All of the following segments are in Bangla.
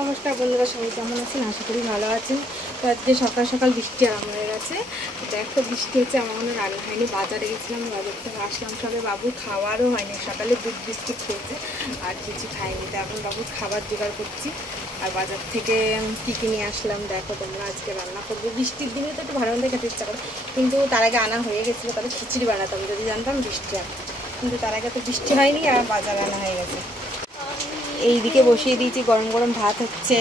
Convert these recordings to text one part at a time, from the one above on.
নমস্কার বন্ধুরা, সবাই কেমন আছেন? আশা করি ভালো আছেন। তো আজকে সকাল সকাল বৃষ্টি আরম্ভ হয়ে গেছে। দেখো বৃষ্টি হচ্ছে, আমার মনে রান্না হয়নি, বাজারে গেছিলাম, বাজার থেকে আসলাম সবে, বাবু খাওয়ারও হয়নি, সকালে দুধ বিস্কুট খেয়েছে আর কিছু খাইনি। তো এখন বাবুর খাবার জোগাড় করছি আর বাজার থেকে কী কী নিয়ে আসলাম দেখো তোমরা। আজকে রান্না করবো, বৃষ্টির দিনে তো একটু ভালো মন্দ খেতে ইচ্ছা করে, কিন্তু তার আগে আনা হয়ে গেছিলো, তাহলে খিচুড়ি বানাতাম যদি জানতাম বৃষ্টি আর, কিন্তু তার আগে তো বৃষ্টি হয়নি আর বাজার আনা হয়ে গেছে। এইদিকে বসিয়ে দিয়েছি, গরম গরম ভাত হচ্ছে,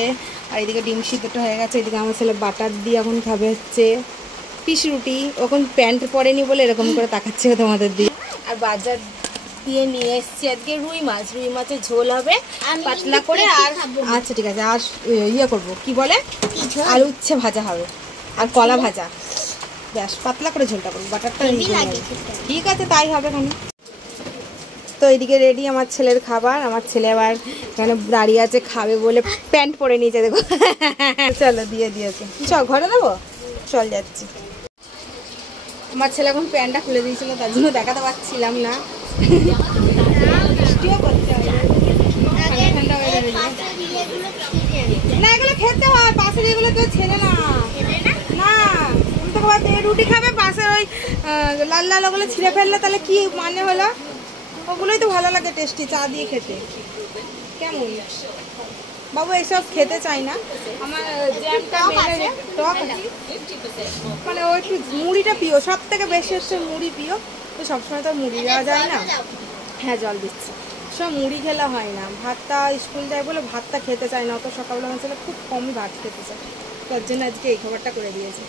আর এইদিকে ডিম সিদ্ধটা হয়ে গেছে। এদিকে আমার ছেলে বাটার দিয়ে এখন খাবে হচ্ছে পিস রুটি। ওখন প্যান্ট পরেনি বলে এরকম করে তাকাচ্ছে তোমাদের দিয়ে। আর বাজার দিয়ে নিয়ে এসছি আজকে রুই মাছের ঝোল হবে পাতলা করে। আর আচ্ছা ঠিক আছে, আর ইয়ে করবো কি বলে, আলু উচ্ছে ভাজা হবে আর কলা ভাজা, ব্যাস পাতলা করে ঝোলটা করবো, বাটারটা ঠিক আছে তাই হবে কেন। তো এইদিকে রেডি আমার ছেলের খাবার। আমার ছেলে আবার এখানে দাঁড়িয়ে আছে খাবে বলে, প্যান্ট পরে নিয়েছে দেখো। চলো দিয়ে দিয়েছে, চল ঘরে দেবো, চল যাচ্ছি। আমার ছেলে এখন প্যান্টটা খুলে দিয়েছিল, তার জন্য দেখাতে পারছিলাম না। না এগুলো খেতে হয়, পাশের এগুলো কেউ ছেড়ে না, না রুটি খাবে, পাশে ওই লাল লাল ওগুলো ছিঁড়ে ফেললে তাহলে কি মানে হলো? ওগুলোই তো ভালো লাগে টেস্টি, চা দিয়ে খেতে। কেমন বাবু এইসব খেতে চাই না। আমার জ্যামটা টক মানে ও একটু মুড়িটা প্রিয়, সব থেকে বেশি হচ্ছে মুড়ি প্রিয়। তো সবসময় তো মুড়ি দেওয়া যায় না। হ্যাঁ জল দিচ্ছি, সব মুড়ি খেলে হয় না। ভাতটা স্কুল যায় বলে ভাতটা খেতে চায় না, অত সকালবেলা আমার ছেলে খুব কমই ভাত খেতে চায়, তার জন্য আজকে এই খাবারটা করে দিয়েছে।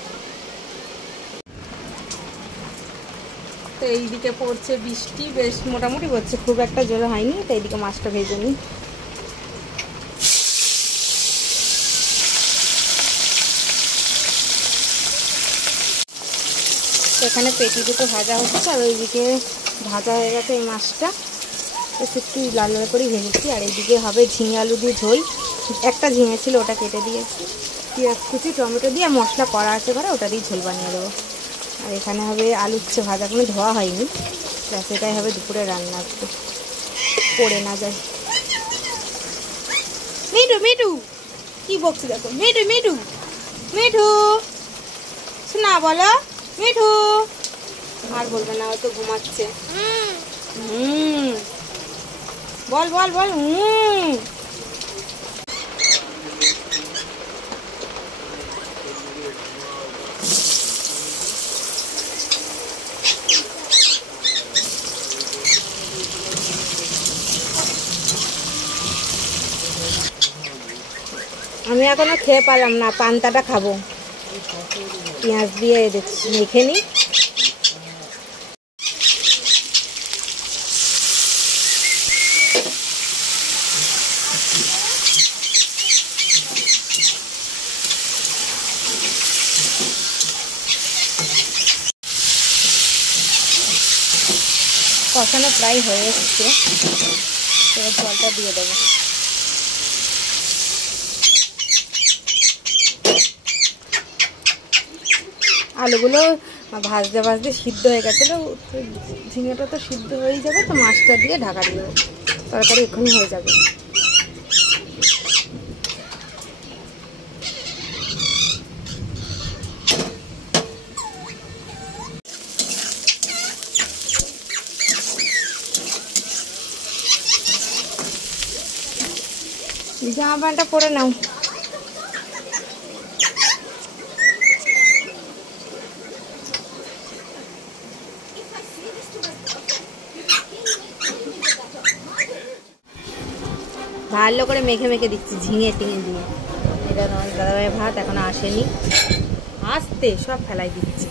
তো এইদিকে পড়ছে বৃষ্টি, বেশ মোটামুটি পড়ছে, খুব একটা জোরে হয়নি। তো এইদিকে মাছটা ভেজে নিই। এখানে পেটি দুটো ভাজা হচ্ছে, আর ওইদিকে ভাজা হয়ে গেছে এই মাছটা, একটু লাল লাল করে ভেজেছি। আর এইদিকে হবে ঝিঙে আলু দিয়ে ঝোল, একটা ঝিঙে ছিল ওটা কেটে দিয়েছি, পেঁয়াজ কুচি টমেটো দিয়ে মশলা করা আছে করে, ওটা দিয়ে ঝোল বানিয়ে দেবো। আর এখানে হবে আলু উচ্ছে ভাজা, কোনো ধোয়া হয়নি, ব্যাস এটাই হবে দুপুরে রান্না, একটু পড়ে না যায়। মিঠু মিঠু কি বকছে দেখো, মিঠু মিঠু মিঠু শোনা বলো, মিঠু আর বলবে না, হয়তো ঘুমাচ্ছে। বল বল বল। আমি এখনো খেয়ে পারলাম না, পান্তাটা খাবো, পেঁয়াজ দিয়ে দেখছি মেখে নিই। কষানো প্রায় হয়ে এসছে, এবার জলটা দিয়ে দেবো। আলুগুলো ভাজতে ভাজতে সিদ্ধ হয়ে গেছে, তো ঝিঙেটা তো সিদ্ধ হয়ে যাবে, তো মাছটা দিয়ে ঢাকা দিয়ে দেবো, তরকারি এক্ষুনি হয়ে যাবে। জামা প্যান্টটা পরে নাও। ভালো করে মেখে মেখে দিচ্ছি ঝিঙে টিঙে দিয়ে। এটা নয় দাদাভাই ভাত এখনো আসেনি, আসতে সব ফেলাই দিচ্ছি।